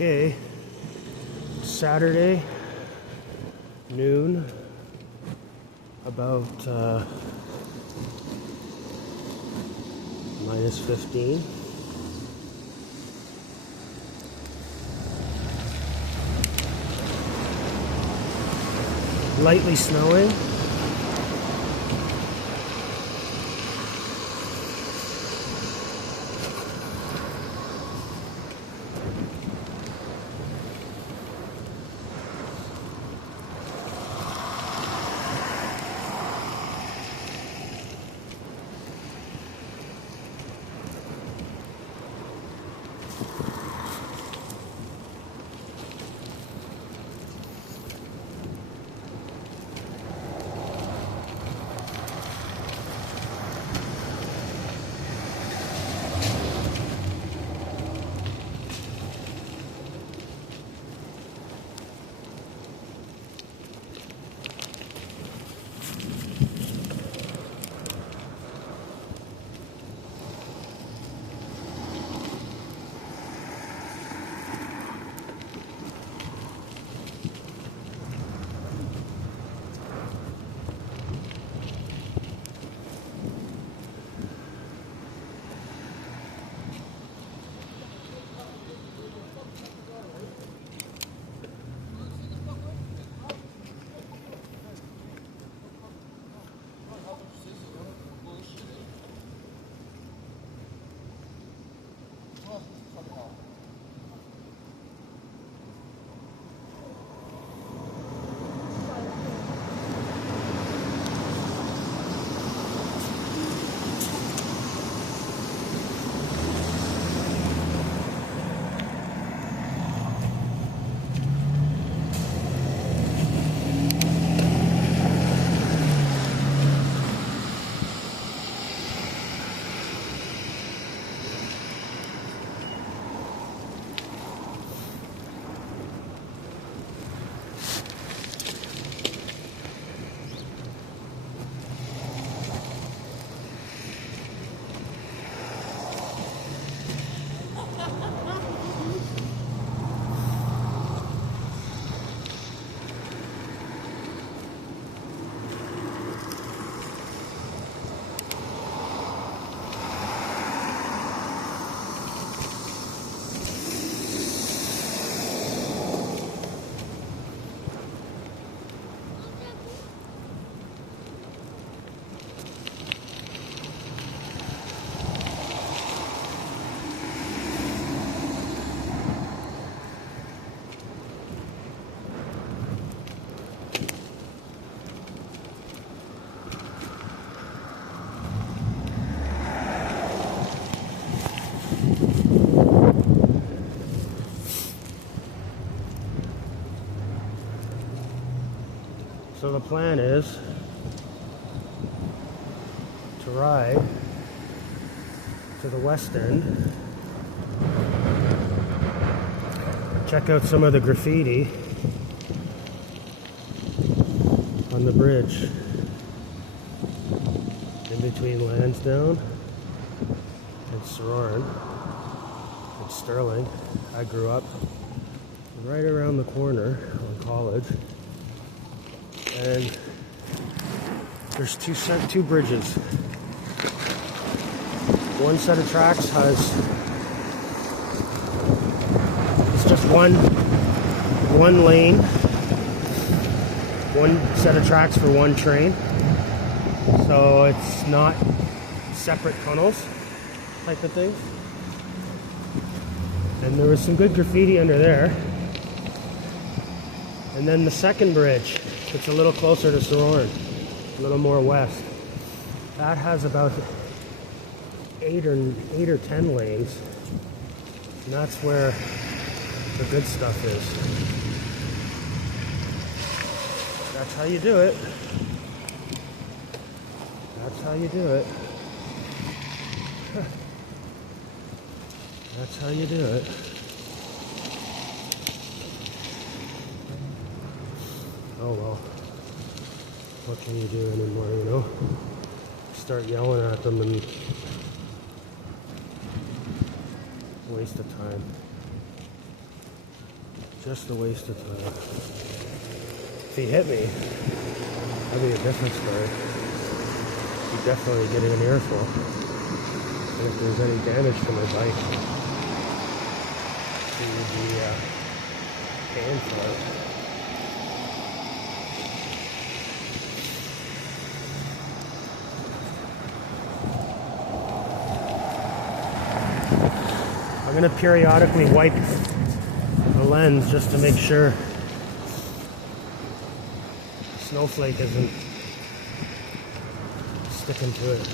Okay, Saturday, noon, about minus 15. Lightly snowing. So the plan is to ride to the west end, check out some of the graffiti on the bridge in between Lansdowne and Sorauren and Sterling. I grew up right around the corner on College. And there's two bridges. One set of tracks it's just one lane, one set of tracks for one train. So it's not separate tunnels type of thing. And there was some good graffiti under there. And then the second bridge, it's a little closer to Sorauren, a little more west. That has about 8 or 10 lanes, and that's where the good stuff is. That's how you do it. That's how you do it. That's how you do it. Oh well, what can you do anymore, you know? Start yelling at them and waste of time. Just a waste of time. If he hit me, that'd be a different story. He'd definitely get an earful. And if there's any damage to my bike, he would be paying for it. I'm going to periodically wipe the lens just to make sure snowflake isn't sticking to it.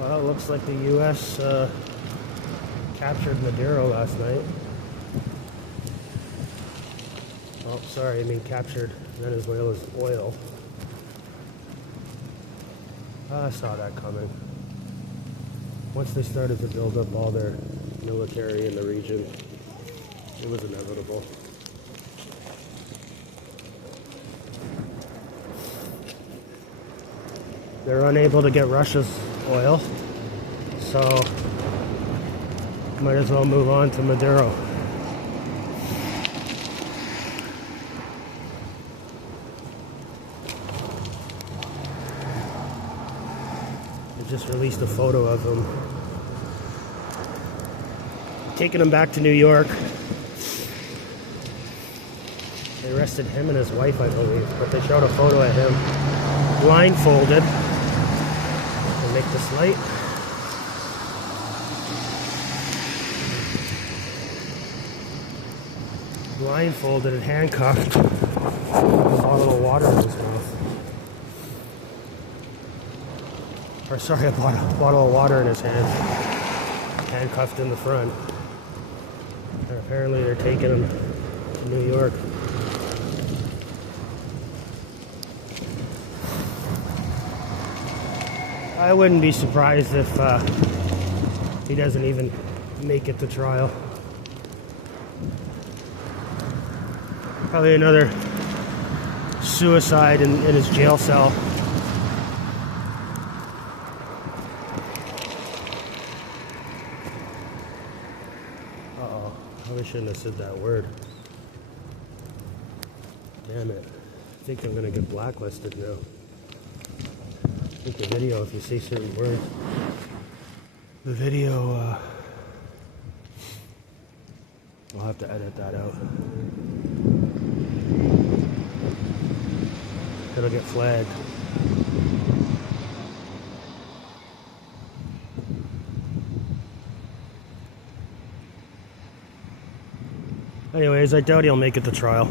Well, it looks like the U.S. captured Maduro last night. Oh, sorry, I mean captured Venezuela's oil. I saw that coming. Once they started to build up all their military in the region, it was inevitable. They're unable to get Russia's oil, so might as well move on to Maduro. They just released a photo of him taking him back to New York. They arrested him and his wife, I believe, but they showed a photo of him blindfolded. Make this light. Blindfolded and handcuffed with a bottle of water in his mouth. Or sorry, a bottle of water in his hand. Handcuffed in the front. And apparently they're taking him to New York. I wouldn't be surprised if he doesn't even make it to trial. Probably another suicide in his jail cell. Uh-oh, probably shouldn't have said that word. Damn it. I think I'm gonna get blacklisted now. I think the video, if you say certain words, the video, I'll have to edit that out. It'll get flagged. Anyways, I doubt he'll make it to trial.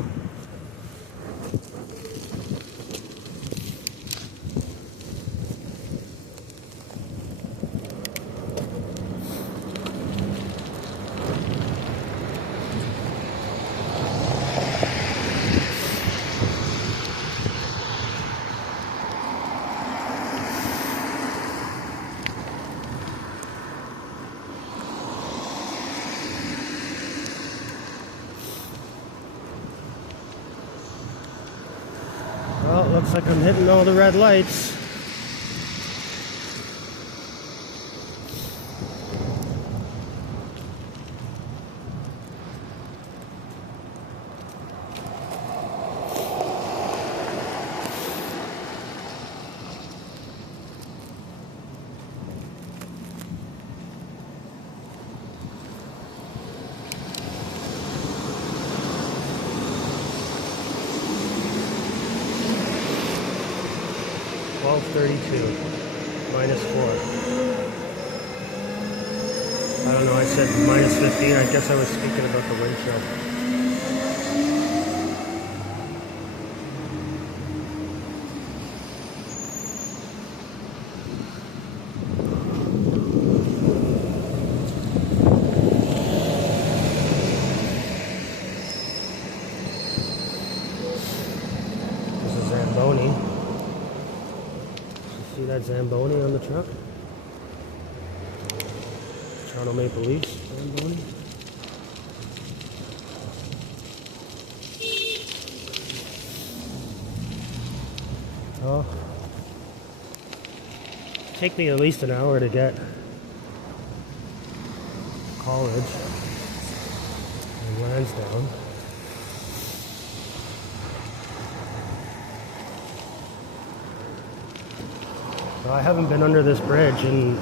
Well, it looks like I'm hitting all the red lights. -32, -4. I don't know, I said -15. I guess I was speaking about the wind chill. This is Zamboni. See that Zamboni on the truck? Toronto Maple Leafs Zamboni. Oh, take me at least an hour to get to college in Lansdowne. I haven't been under this bridge in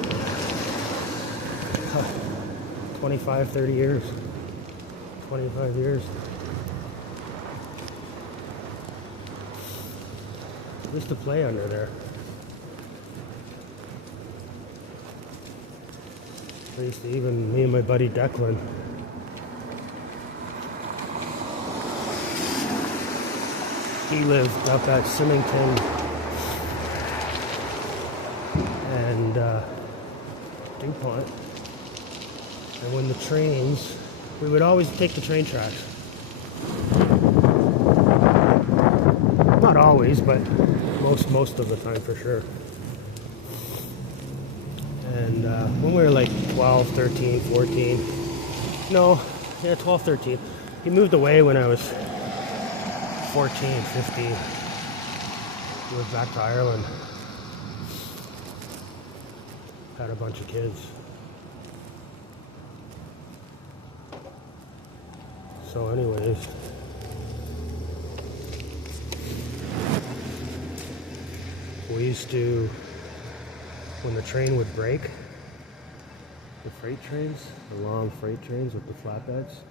25, 30 years. 25 years. I used to play under there. I used to even, me and my buddy Declan. He lived up at Symington and DuPont, and when the trains, we would always take the train tracks. Not always, but most of the time for sure. And when we were like 12, 13, 14, no, yeah, 12, 13. He moved away when I was 14, 15. He moved back to Ireland. Had a bunch of kids. So anyways, we used to, when the train would break, the freight trains, the long freight trains with the flatbeds,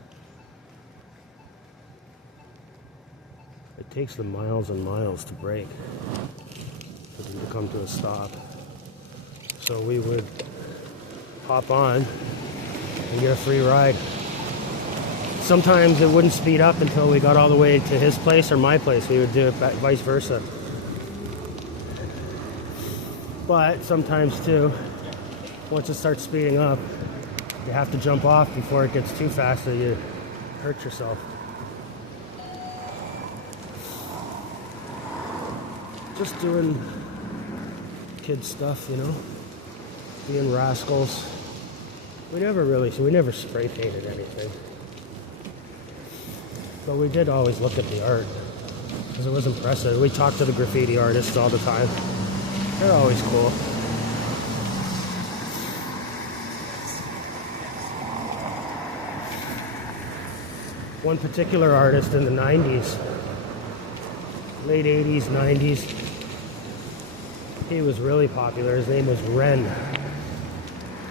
it takes them miles and miles to break for them to come to a stop. So we would hop on and get a free ride. Sometimes it wouldn't speed up until we got all the way to his place or my place. We would do it vice versa. But sometimes too, once it starts speeding up, you have to jump off before it gets too fast so you hurt yourself. Just doing kid stuff, you know? Being rascals. We never spray painted anything. But we did always look at the art because it was impressive. We talked to the graffiti artists all the time. They're always cool. One particular artist in the 90s, late 80s, 90s, he was really popular. His name was Ren.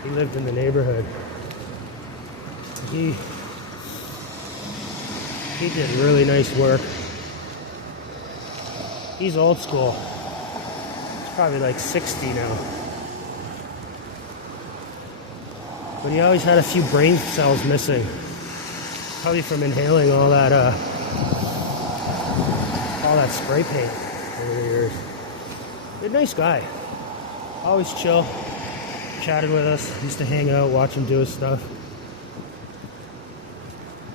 He lived in the neighborhood. He did really nice work. He's old school. He's probably like 60 now. But he always had a few brain cells missing. Probably from inhaling all that spray paint over the years. He's a nice guy. Always chill. Chatted with us. Used to hang out, watch him do his stuff.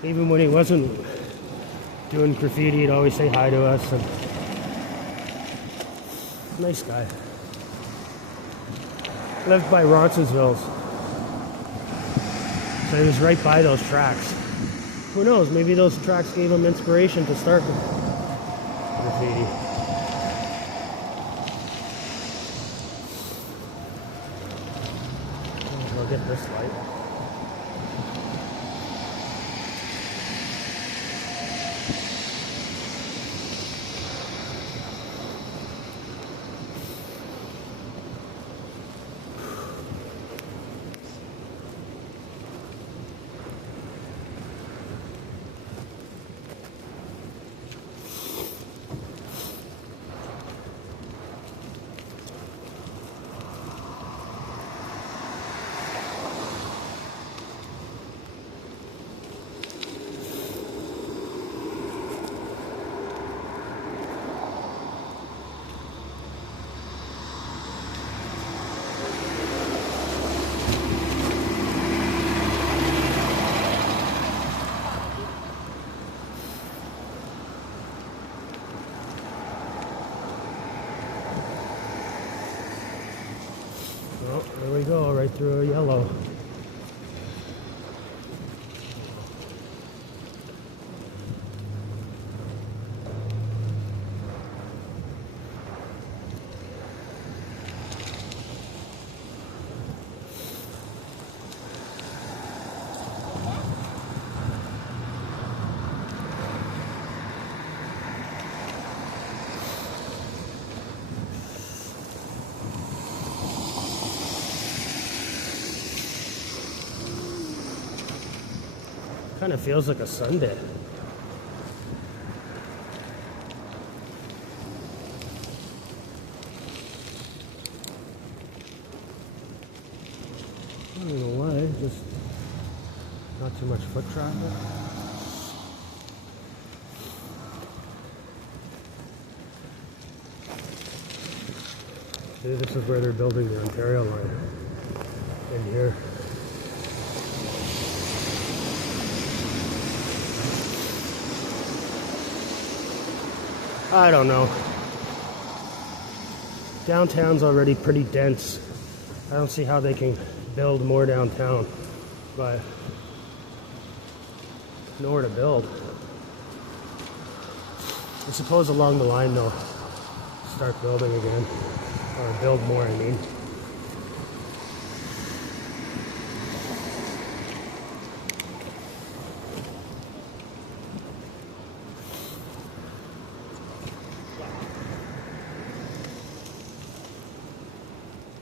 Even when he wasn't doing graffiti, he'd always say hi to us. And nice guy. Lived by Roncesvalles. So he was right by those tracks. Who knows, maybe those tracks gave him inspiration to start graffiti. I'll get this light. Oh, there we go, right through a yellow. Kind of feels like a Sunday. I don't know why, just not too much foot traffic. See, this is where they're building the Ontario line. In here. I don't know. Downtown's already pretty dense. I don't see how they can build more downtown, but nowhere to build. I suppose along the line they'll start building again, or build more, I mean.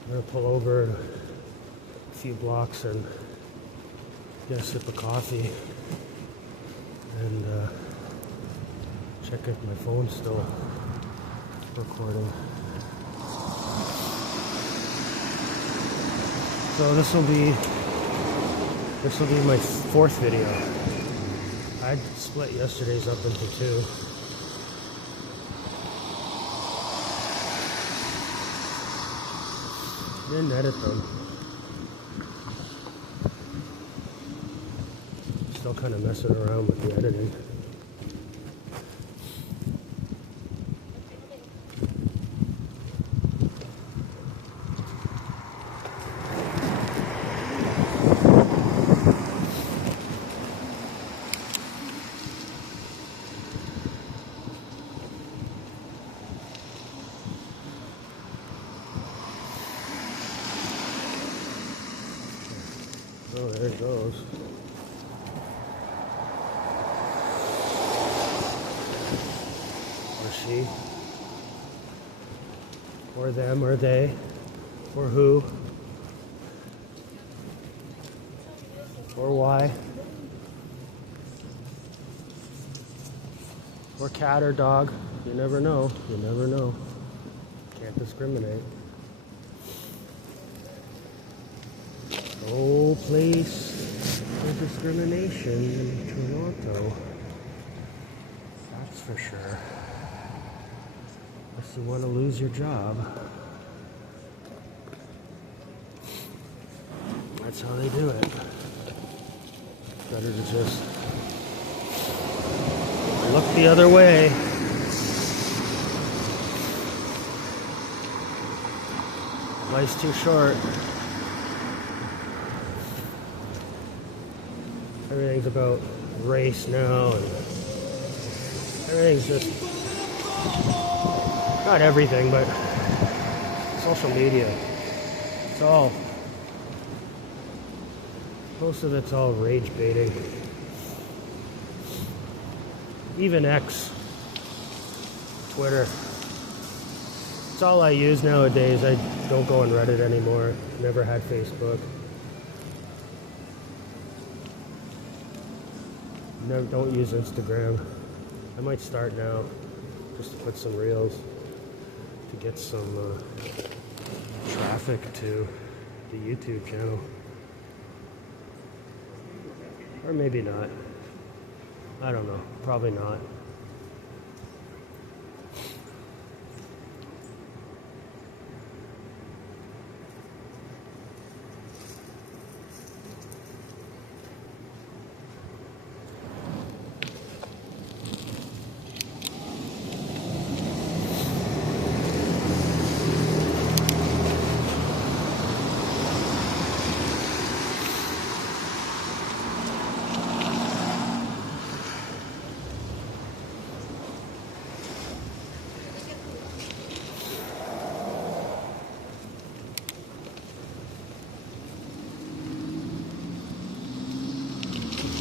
I'm gonna pull over a few blocks and get a sip of coffee and check if my phone's still recording. So this will be my fourth video. I split yesterday's up into two. Didn't edit them. Still kind of messing around with the editing. Oh, there it goes. Or she. Or them, or they. Or who. Or why. Or cat or dog. You never know. You never know. Can't discriminate. No place for discrimination in Toronto. That's for sure. Unless you want to lose your job. That's how they do it. Better to just look the other way. Life's too short. Everything's about race now, and everything's just, not everything, but social media. It's all, most of it's all rage baiting. Even X, Twitter. It's all I use nowadays. I don't go on Reddit anymore. Never had Facebook. Never, don't use Instagram. I might start now, just to put some reels, to get some traffic to the YouTube channel. Or maybe not. I don't know. Probably not.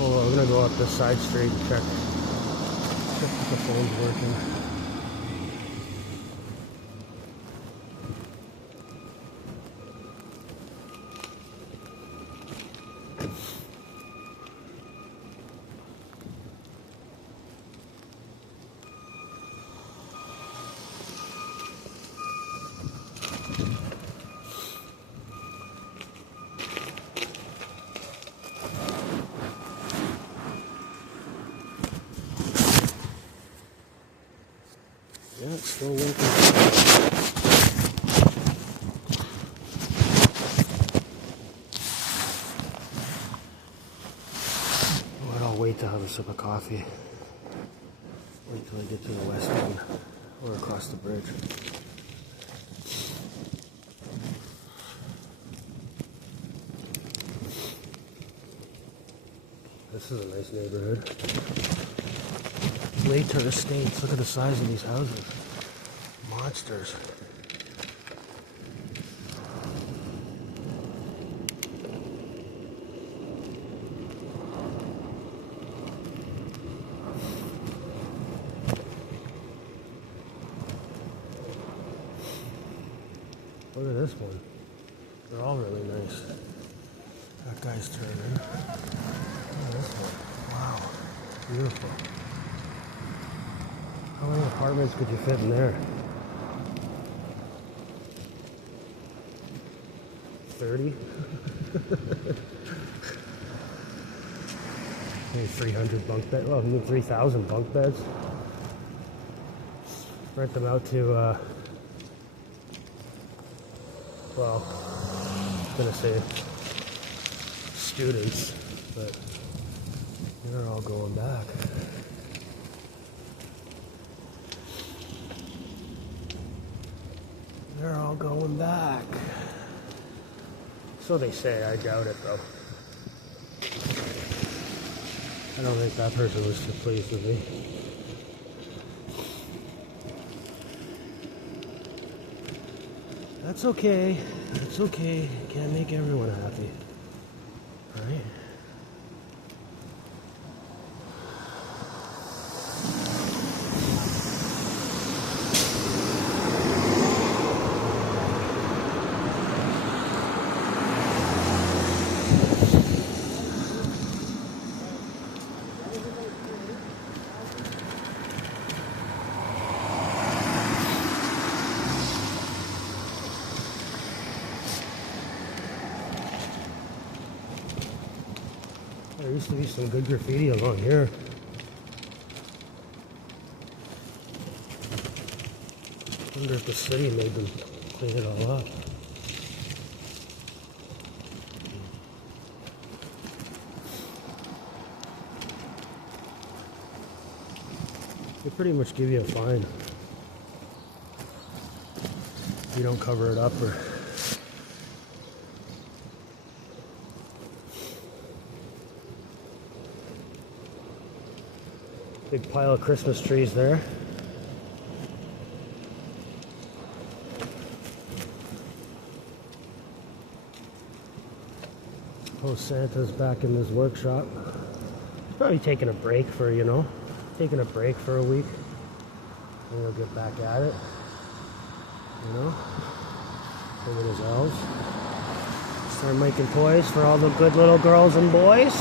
We're gonna go up this side street and check if the phone's working. Yeah, it's still working. But I'll wait to have a sip of coffee. Wait till I get to the west end or across the bridge. This is a nice neighborhood. Later estates. Look at the size of these houses. Monsters. Look at this one. They're all really nice. That guy's turning. Look at this one. Wow. Beautiful. How many apartments could you fit in there? 30? Maybe 300 bunk beds. Well, 3,000 bunk beds. Rent them out to, well, I'm gonna say students, but they're all going back. They're all going back. So they say. I doubt it, though. I don't think that person was too pleased with me. That's okay. It's okay. Can't make everyone happy. right? There used to be some good graffiti along here. I wonder if the city made them clean it all up. They pretty much give you a fine if you don't cover it up or. Big pile of Christmas trees there. Suppose Santa's back in his workshop. He's probably taking a break for, taking a break for a week. And he'll get back at it. Him and his elves. Start making toys for all the good little girls and boys.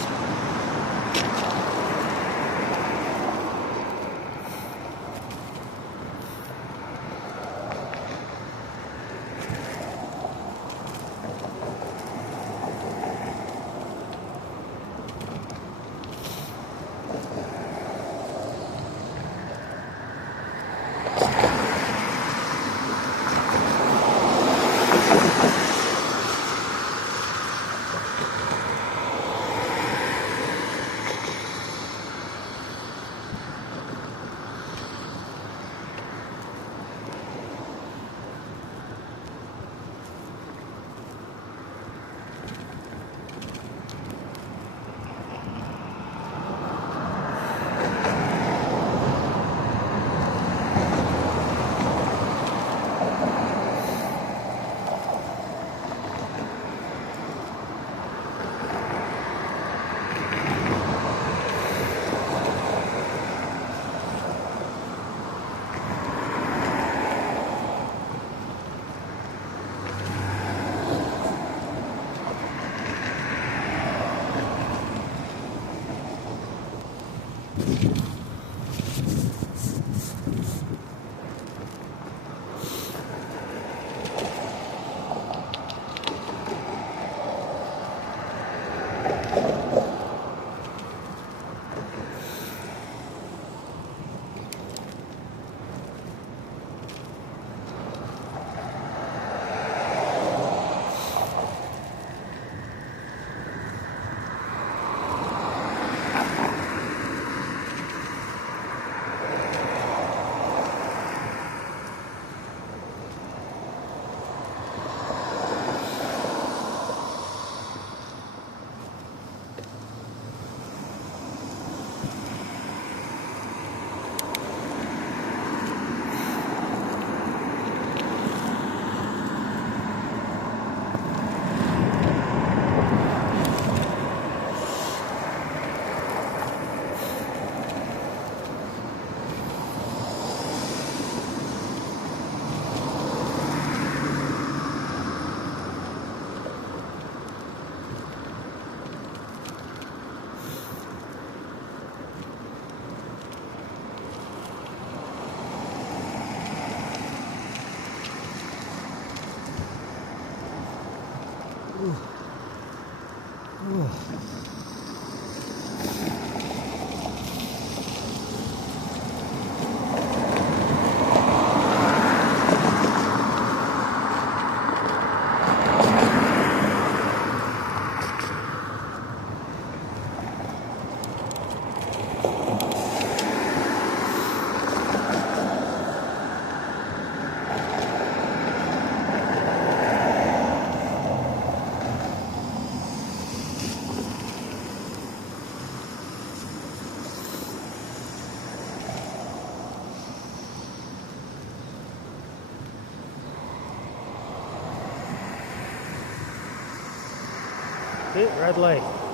Okay, red light.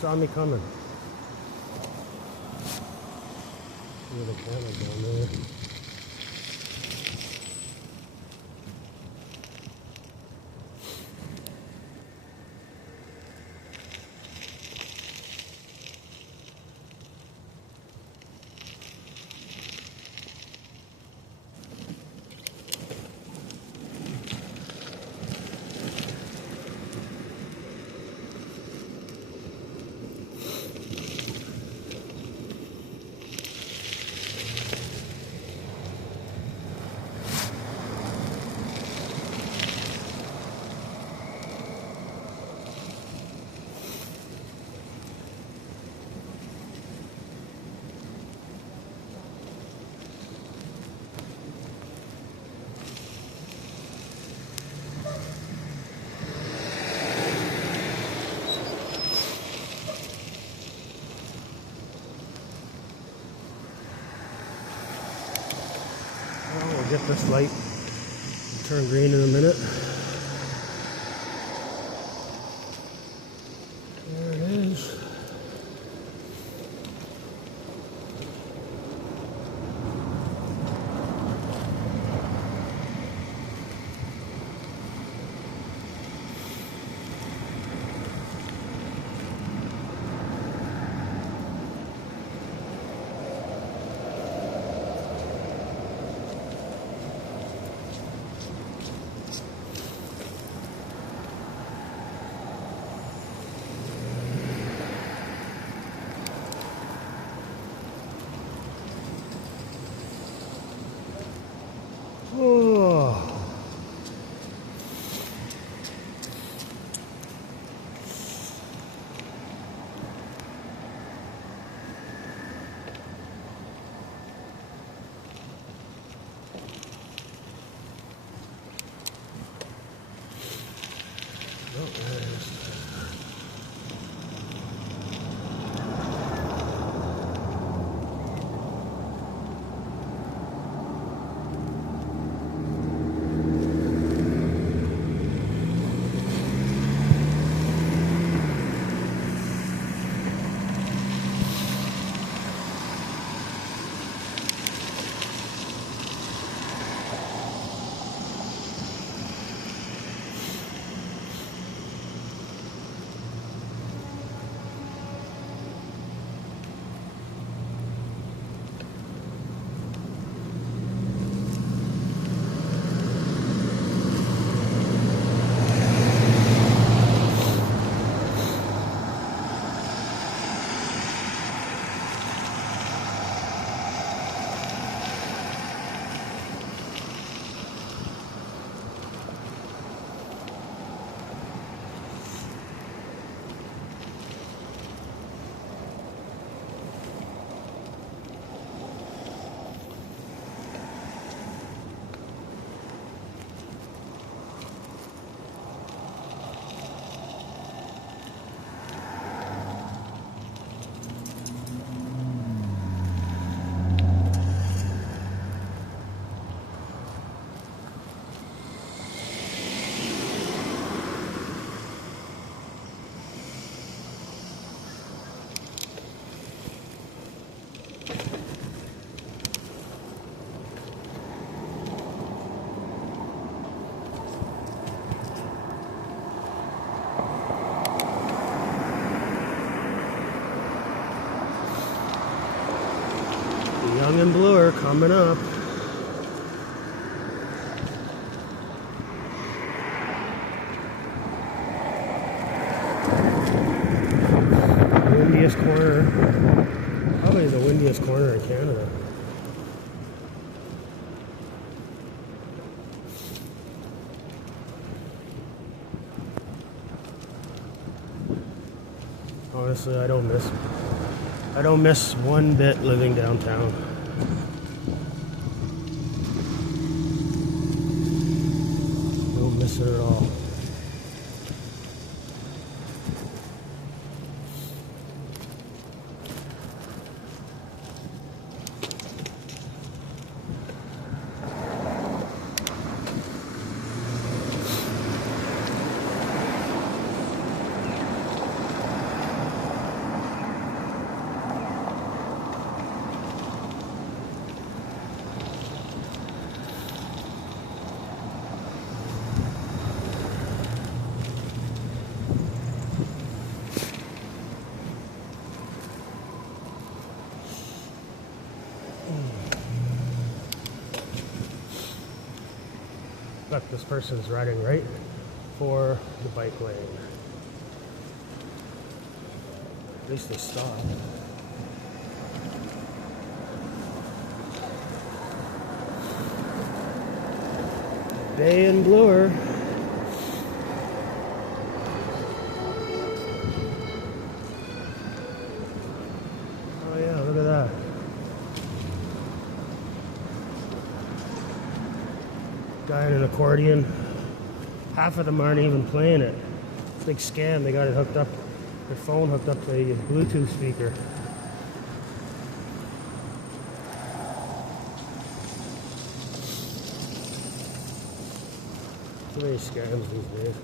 saw me coming. See the camera down there. We'll get this light turn green in a minute. There it is. Oh. Oh, there it is. Young and Bloor coming up. Windiest corner, probably the windiest corner in Canada. Honestly, I don't miss one bit living downtown. Don't miss it at all. Look, this person's riding right for the bike lane. At least they stopped. Bay and Bloor. Oh yeah, look at that. Guy in an accordion. Half of them aren't even playing it. Big scam. They got it hooked up, their phone hooked up to a Bluetooth speaker. Too many scams these days.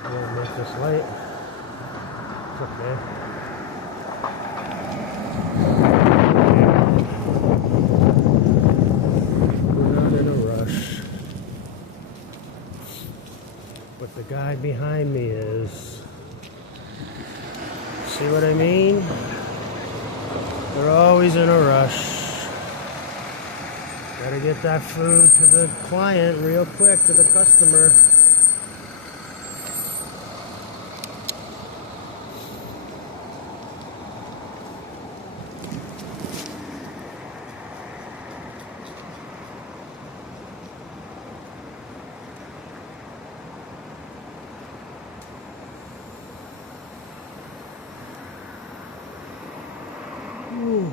I'm gonna make this light. It's okay. We're not in a rush. But the guy behind me is. See what I mean? They're always in a rush. Gotta get that food to the client real quick, to the customer. Ooh.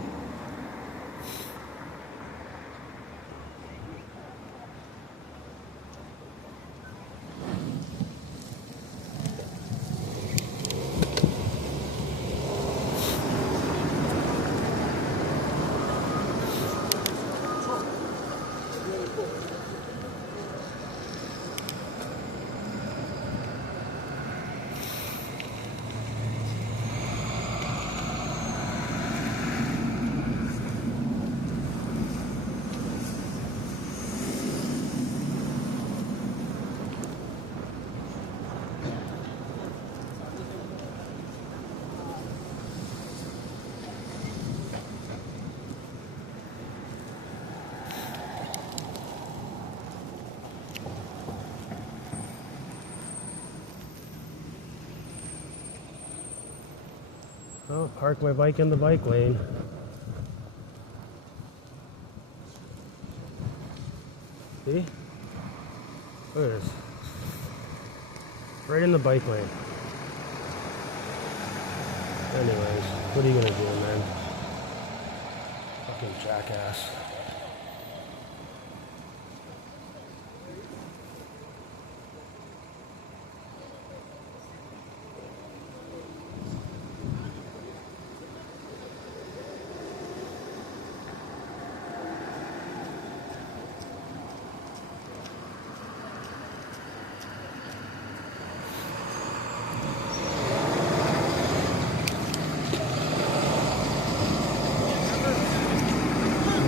Oh, park my bike in the bike lane. See? Look at this. Right in the bike lane. Anyways, what are you gonna do, man? Fucking jackass.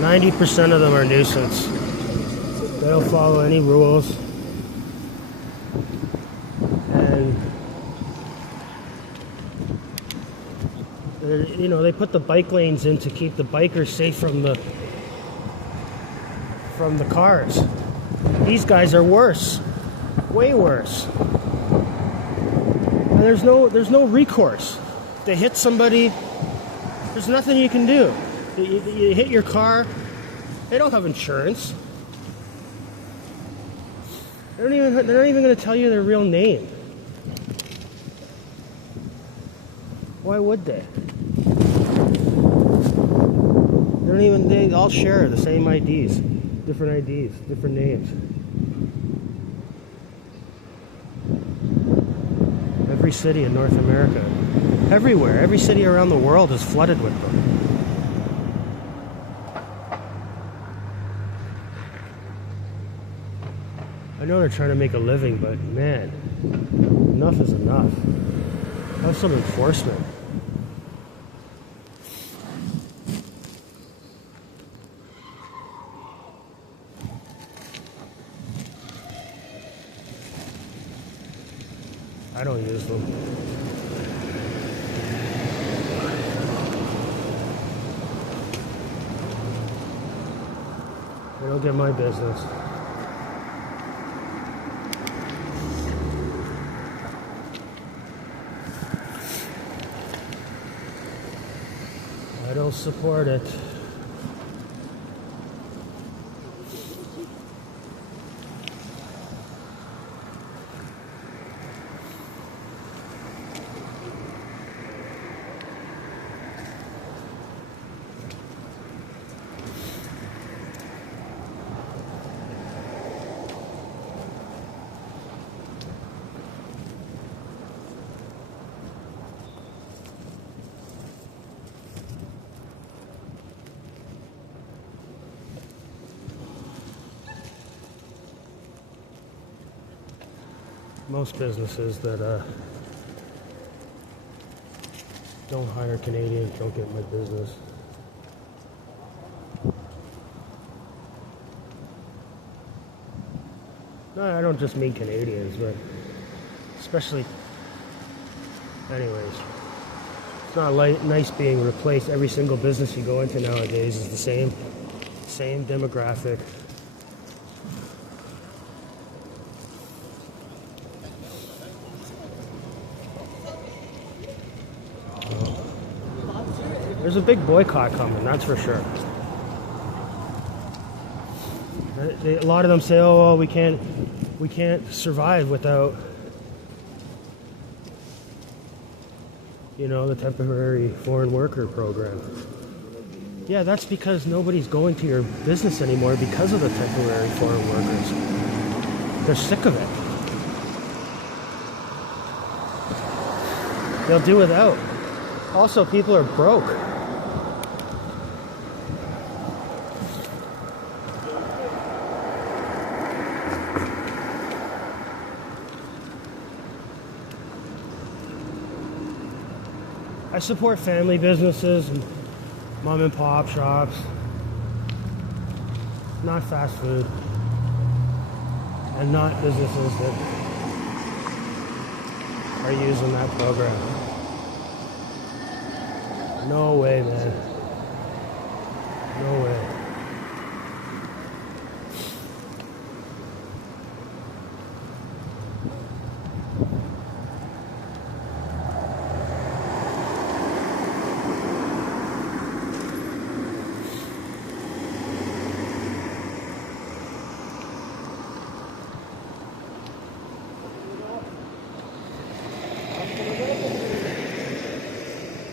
%90 of them are nuisance. They don't follow any rules. And you know, they put the bike lanes in to keep the bikers safe from the cars. These guys are worse. Way worse. And there's no recourse. If they hit somebody, there's nothing you can do. You hit your car, they don't have insurance. They're not even going to tell you their real name. Why would they? They all share the same IDs, different names. Every city in North America, everywhere, every city around the world is flooded with them. I know they're trying to make a living, but man, enough is enough. Have some enforcement. I don't use them. They don't get my business. I don't support it. Most businesses that don't hire Canadians don't get my business. No, I don't just mean Canadians, but especially, anyways, it's not nice being replaced. Every single business you go into nowadays is the same demographic. There's a big boycott coming, that's for sure. A lot of them say, "Oh, well, we can't survive without, the temporary foreign worker program." Yeah, that's because nobody's going to your business anymore because of the temporary foreign workers. They're sick of it. They'll do without. Also, people are broke. I support family businesses and mom and pop shops, not fast food, and not businesses that are using that program. No way, man. No way.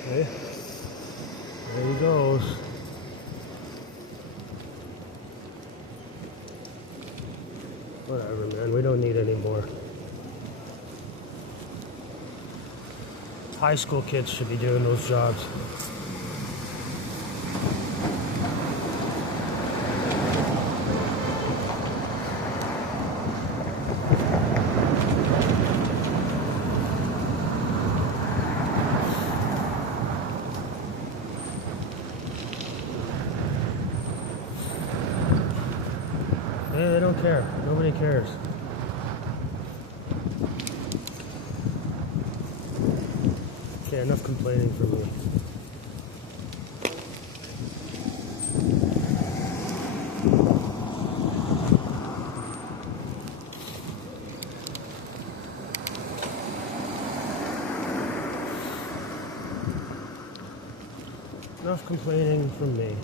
Okay. There he goes. Whatever, man. We don't need any more. High school kids should be doing those jobs. They don't care. Nobody cares. Okay, enough complaining from me. Enough complaining from me.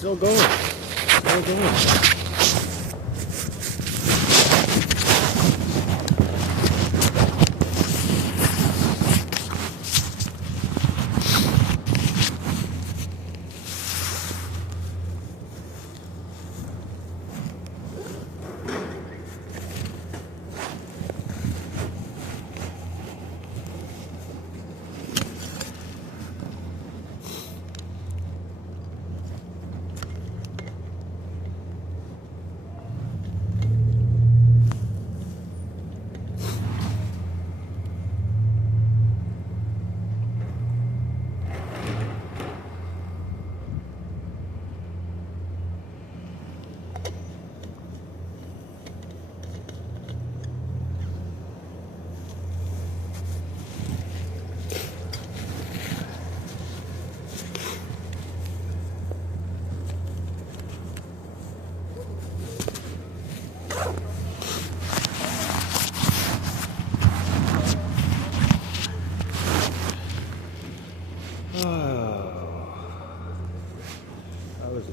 Still going. Still going.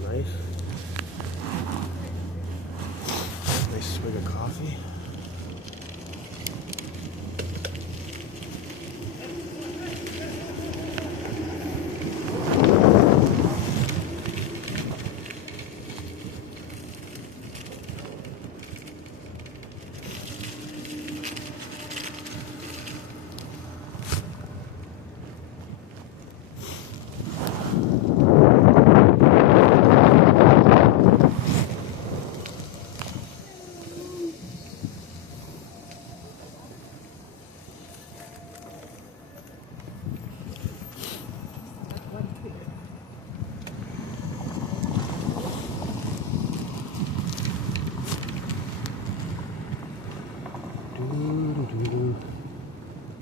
Nice. Nice swig of coffee.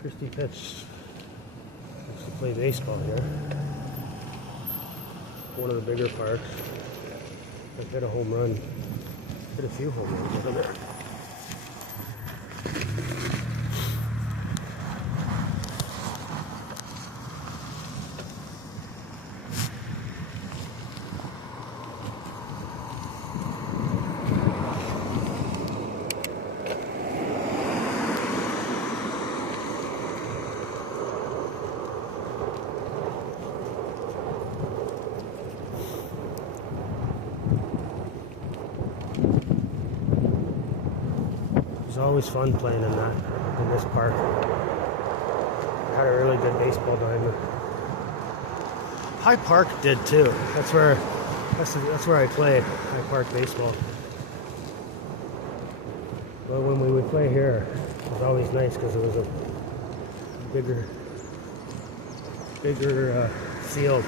Christy Pitch used to play baseball here. One of the bigger parks. I've hit a home run. Hit a few home runs over there. It was always fun playing in this park. Had a really good baseball diamond. High Park did too. That's where I played. High Park baseball. But when we would play here, it was always nice because it was a bigger field.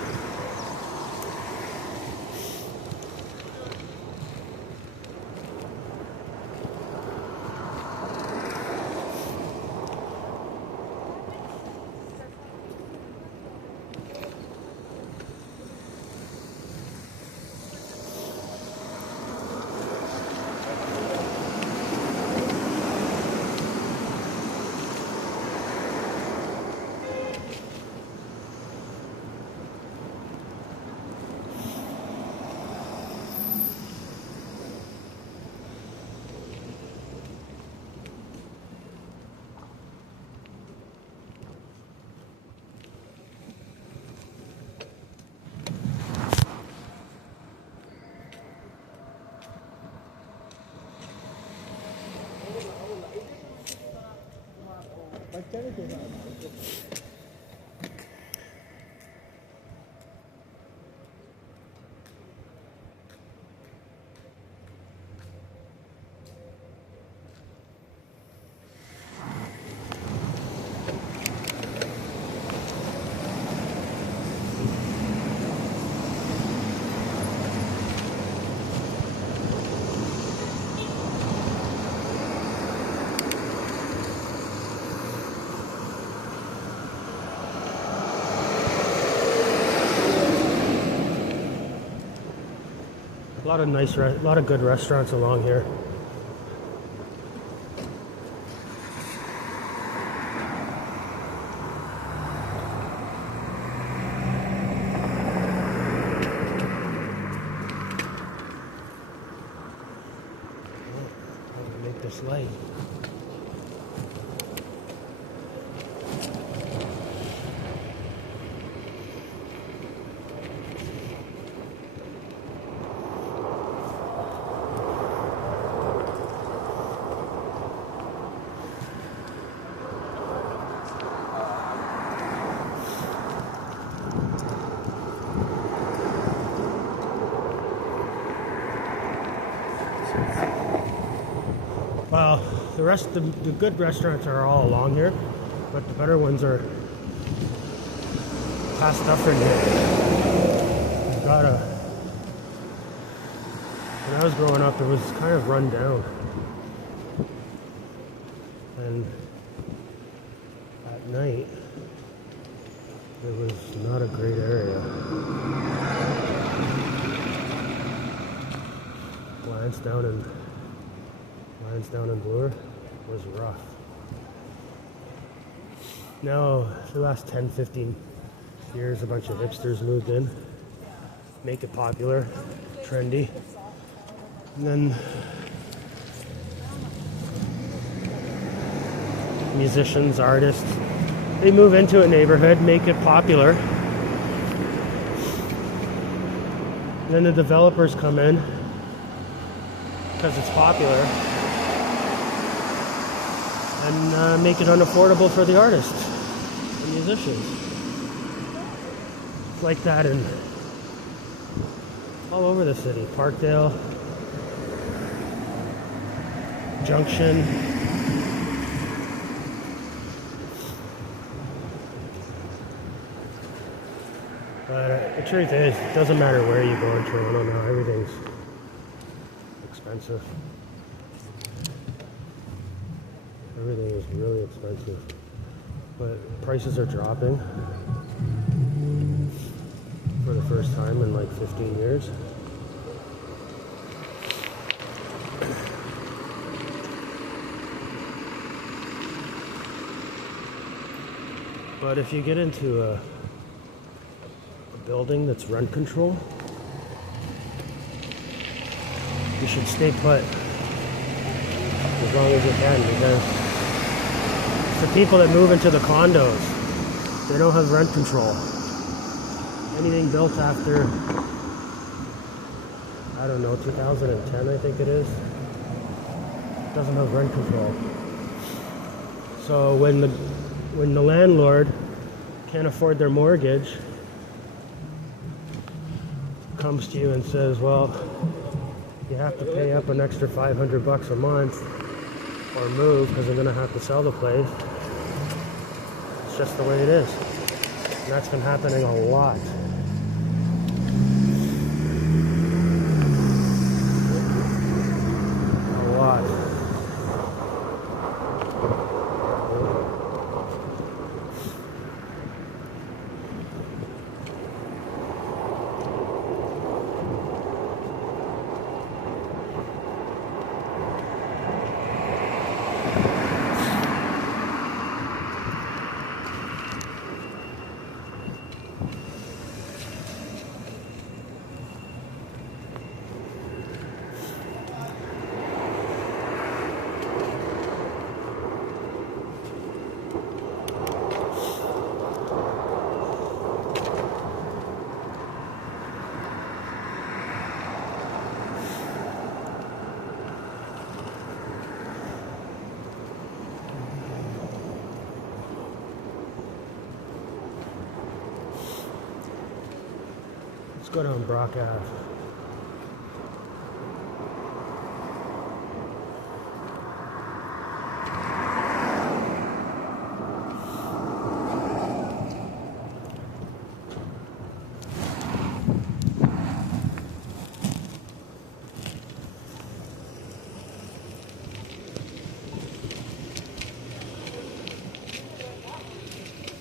A lot of good restaurants along here. like this light. Well, the good restaurants are all along here, but the better ones are past Dufferin here. When I was growing up, it was kind of run down. And at night, it was not a great area. Lines down in Bloor was rough. Now, for the last 10, 15 years, a bunch of hipsters moved in, make it popular, trendy. And then musicians, artists, they move into a neighborhood, make it popular. And then the developers come in because it's popular and make it unaffordable for the artists and musicians. It's like that in all over the city. Parkdale, Junction. But the truth is, it doesn't matter where you go in Toronto now, everything's expensive. Everything is really expensive. But prices are dropping for the first time in like 15 years. But if you get into a building that's rent control, you should stay put as long as you can, because for people that move into the condos, they don't have rent control. Anything built after, I don't know, 2010 I think it is, doesn't have rent control. So when the landlord can't afford their mortgage, comes to you and says, well, you have to pay up an extra $500 a month or move because I'm going to have to sell the place. It's just the way it is. And that's been happening a lot. A lot. Let's go down Brock Ave.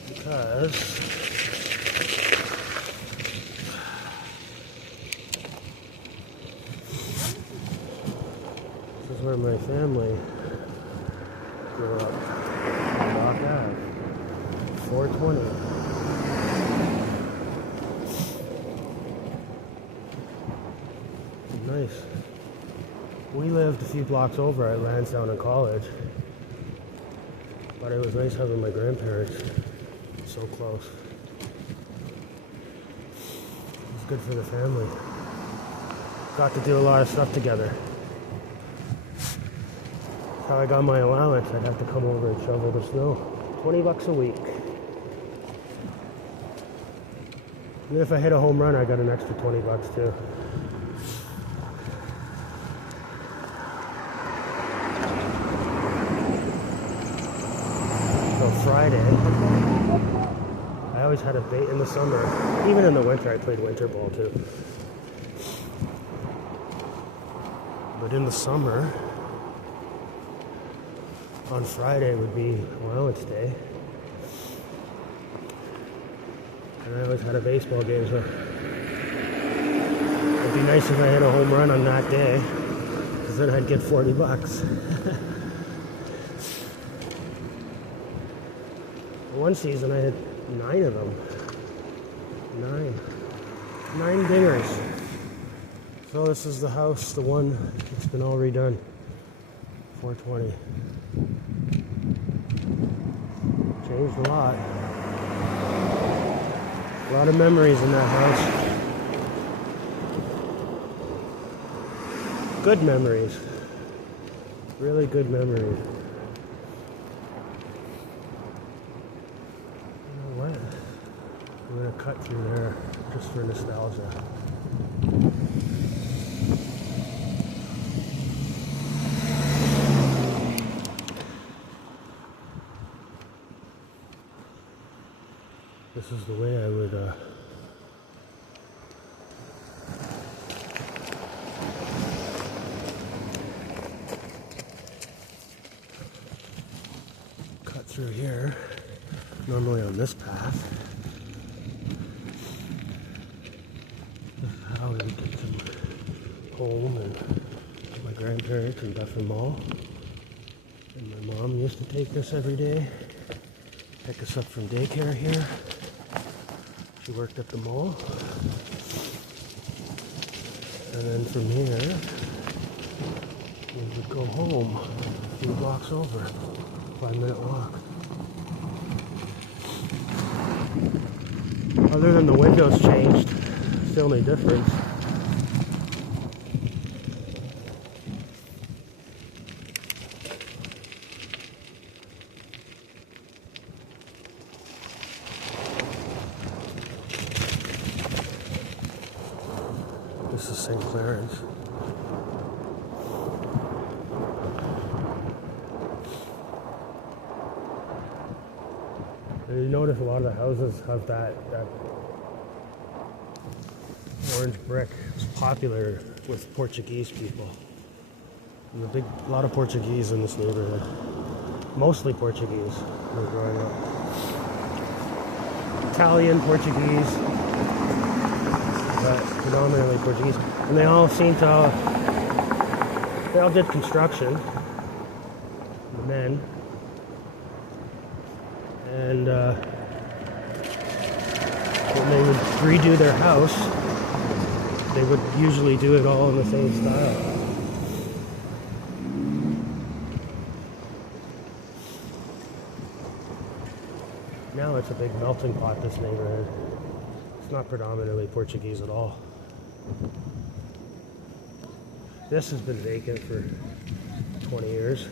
Because this is where my family grew up. Brock Ave. 420. We lived a few blocks over at Lansdowne in college, but it was nice having my grandparents so close. It was good for the family. Got to do a lot of stuff together. That's how I got my allowance. I'd have to come over and shovel the snow. $20 a week. And if I hit a home run, I got an extra $20 too. So Friday, I always had a bait in the summer. Even in the winter, I played winter ball too. But in the summer, on Friday would be allowance day. And I always had a baseball game, so it'd be nice if I hit a home run on that day, because then I'd get $40. One season I had 9 of them. 9 dingers. So this is the house, the one that's been all redone. 420. Changed a lot. A lot of memories in that house. Good memories. Really good memories. You know what? I'm gonna cut through there just for nostalgia. This is the way I would cut through here, normally on this path. This is how we would get to home and my grandparents in Duffin Mall. And my mom used to take us every day, pick us up from daycare here. She worked at the mall. And then from here, we would go home a few blocks over, 5-minute walk. Other than the windows changed, it's the only difference. This is St. Clarence. And you notice a lot of the houses have that orange brick. It's popular with Portuguese people. And a lot of Portuguese in this neighborhood. Mostly Portuguese when we were growing up. Italian, Portuguese. But predominantly Portuguese, and they all did construction, the men, and when they would redo their house, they would usually do it all in the same style. Now it's a big melting pot, this neighborhood. It's not predominantly Portuguese at all. This has been vacant for 20 years.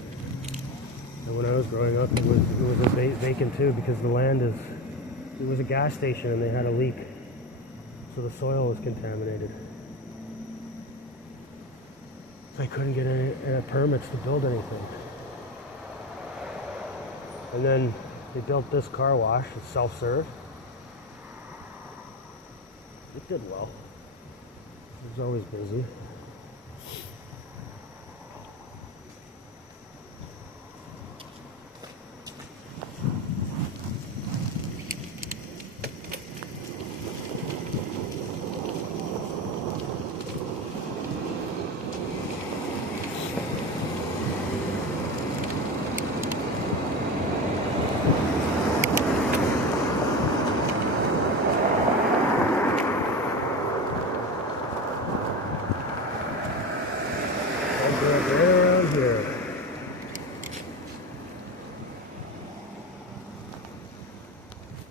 And when I was growing up, it was vacant too, because the land it was a gas station and they had a leak. So the soil was contaminated. They couldn't get any permits to build anything. And then they built this car wash, it's self-serve. It did well. It was always busy.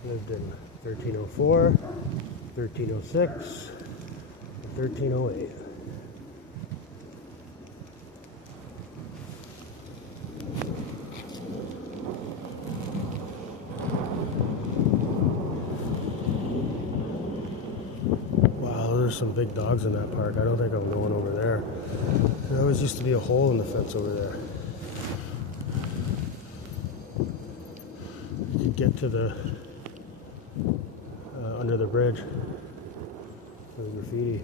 Lived in 1304, 1306, and 1308. Wow, there's some big dogs in that park. I don't think I'm going over there. There always used to be a hole in the fence over there. You could get to the under the bridge. The graffiti.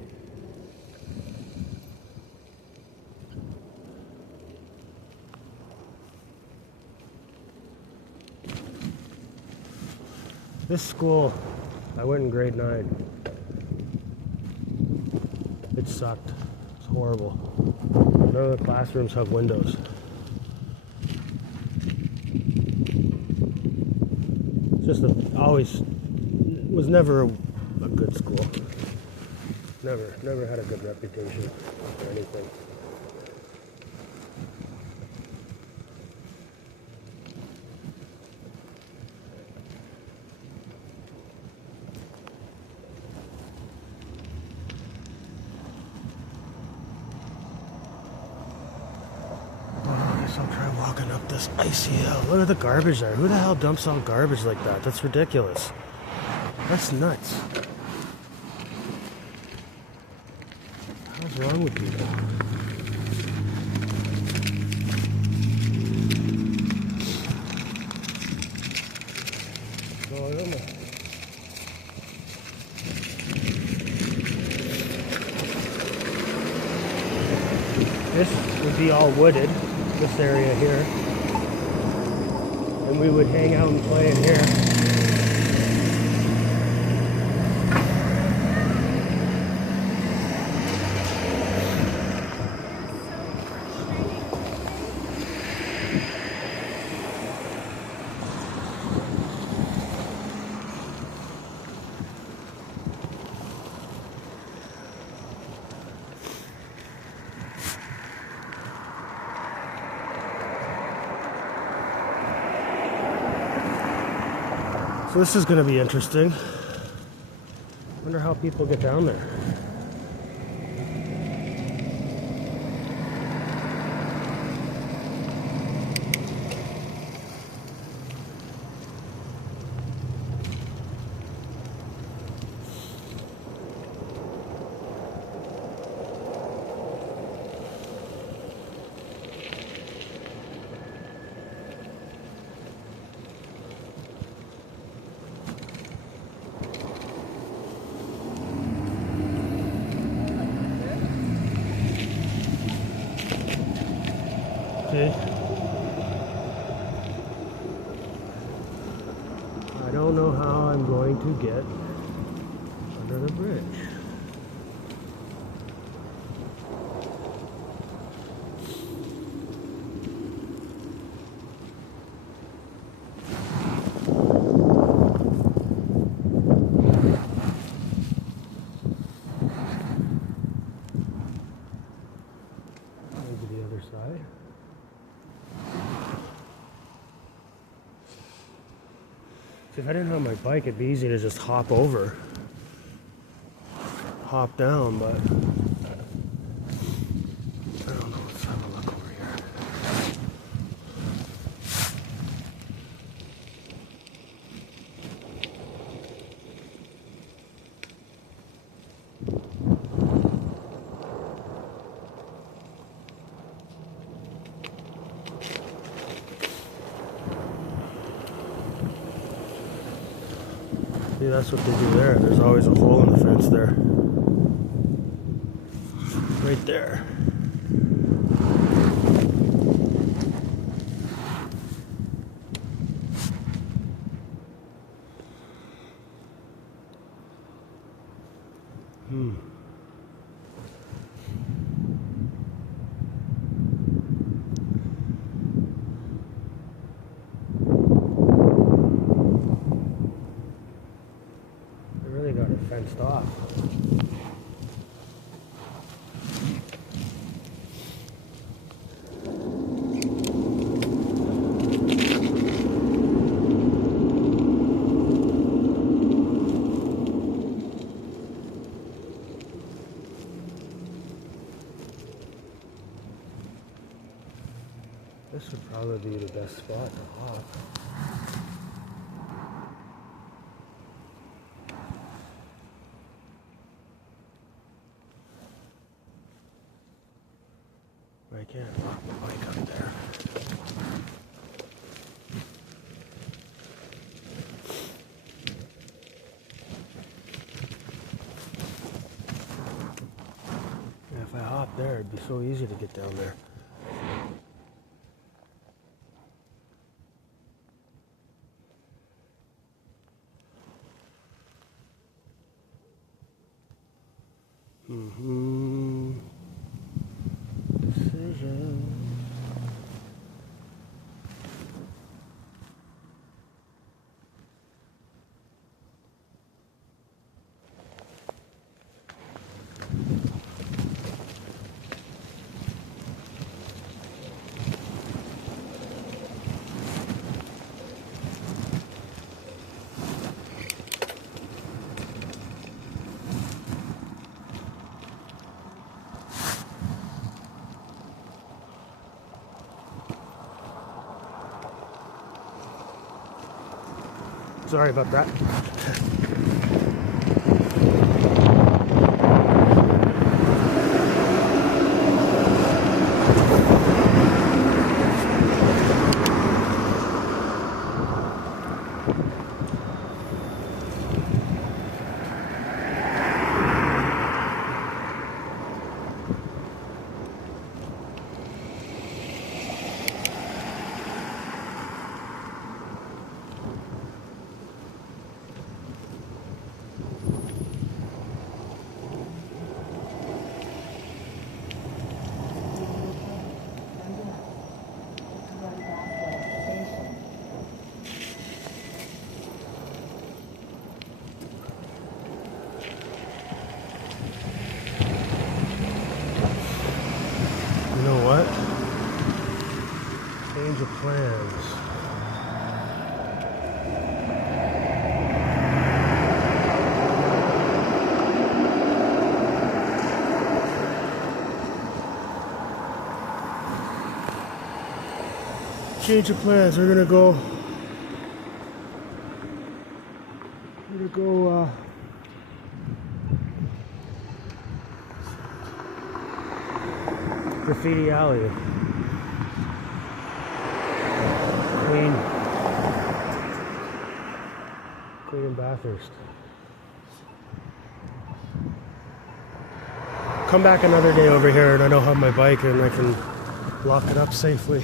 This school, I went in grade 9. It sucked. It's horrible. None of the classrooms have windows. Just always was never a good school. Never had a good reputation or anything. I'll try walking up this icy hill. Look at the garbage there. Who the hell dumps out garbage like that? That's ridiculous. That's nuts. What's wrong with people? Oh, I don't know. This would be all wooded. This area here, and we would hang out and play in here. So this is going to be interesting. Wonder how people get down there. I don't know how I'm going to get under the bridge. Maybe the other side. If I didn't have my bike, it'd be easy to just hop over, hop down, but I don't know. Let's have a look over here. See, that's what they do there. There's always a hole in the fence there. Right there. Fenced off. be the best spot to hop. I can't lock my bike up there. Yeah, if I hop there, it'd be so easy to get down there. Decision. Sorry about that. You know what? Change of plans. Change of plans. We're gonna go. Graffiti Alley. Queen and Bathurst. Come back another day over here and I don't have my bike and I can lock it up safely.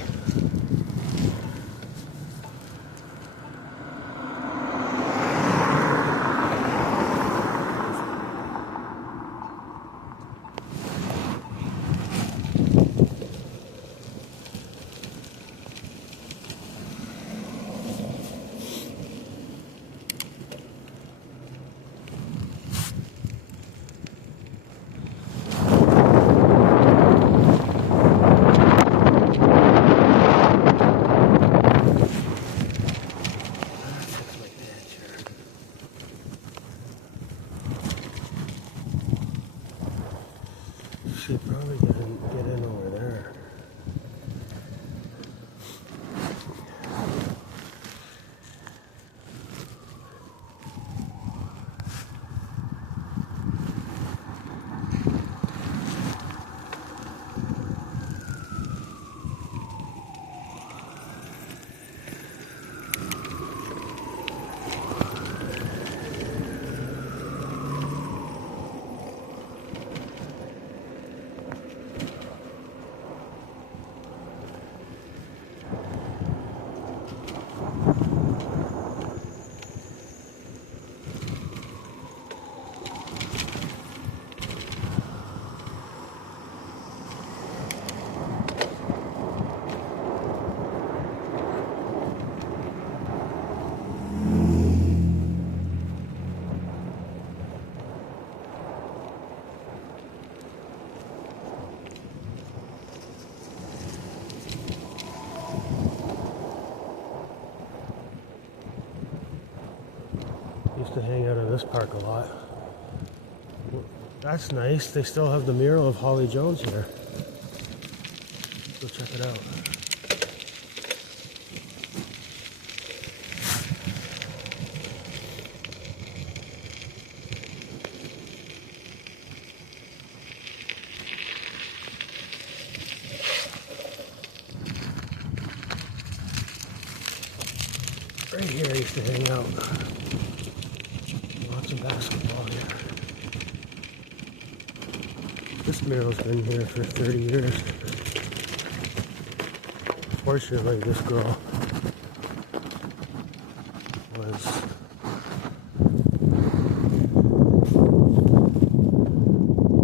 Should probably get in over there. Used to hang out in this park a lot. That's nice. They still have the mural of Holly Jones here. Let's go check it out. Right here I used to hang out. Watching basketball here. This mural's been here for 30 years. Fortunately, this girl was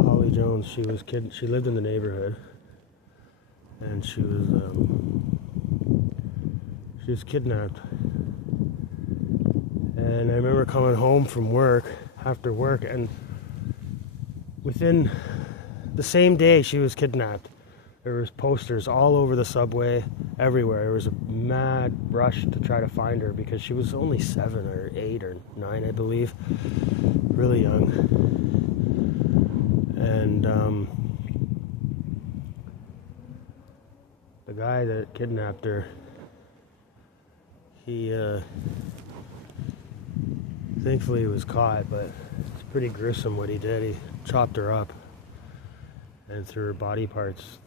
Holly Jones. She lived in the neighborhood, and she was kidnapped. And I remember coming home from work, after work, and within the same day she was kidnapped, there was posters all over the subway, everywhere. There was a mad rush to try to find her because she was only 7 or 8 or 9, I believe. Really young. And the guy that kidnapped her, he thankfully he was caught, but it's pretty gruesome what he did. He chopped her up and threw her body parts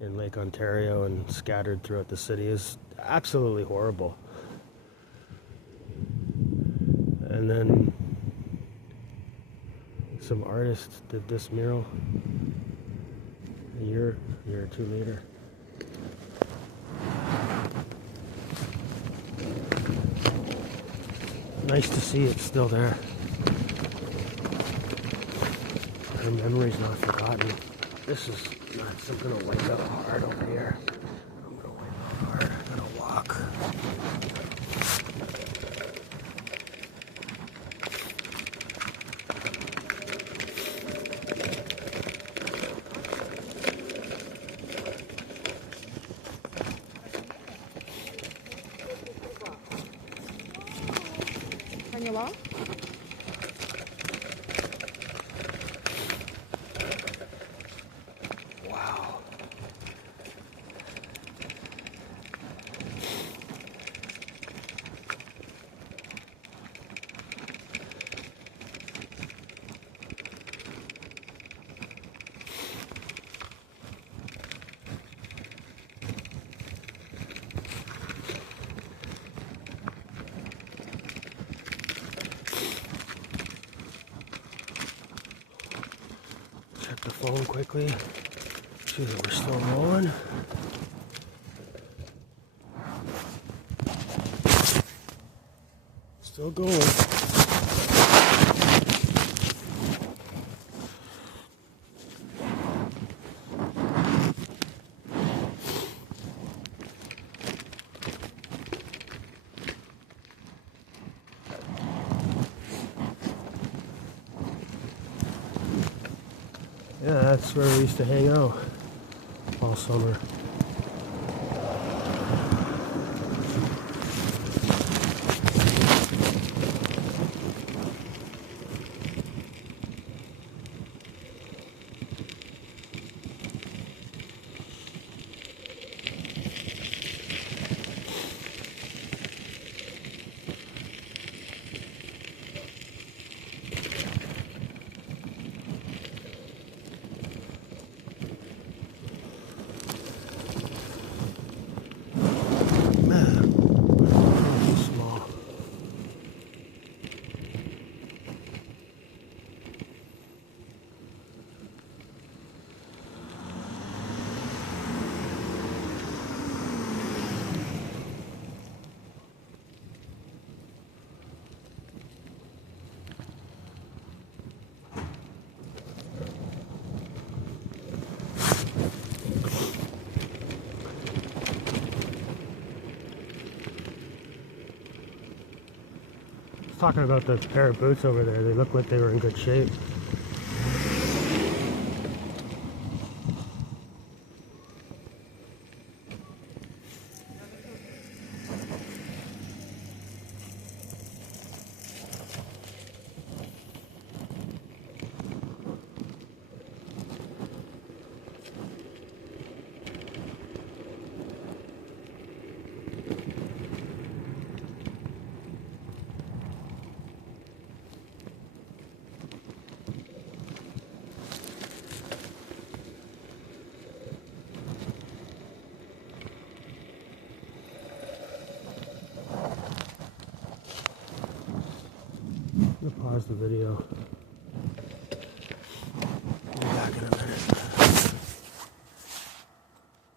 in Lake Ontario and scattered throughout the city. Is absolutely horrible. And then some artists did this mural a year or two later. Nice to see it's still there. Her memory's not forgotten. This is nuts. I'm gonna wipe out hard over here. I'm gonna wipe out hard. I'm gonna walk. Can you walk? Wow. Check the phone quickly. See that we're still rolling. Still going. Yeah, that's where we used to hang out all summer. Talking about the pair of boots over there, they look like they were in good shape. I'm gonna pause the video.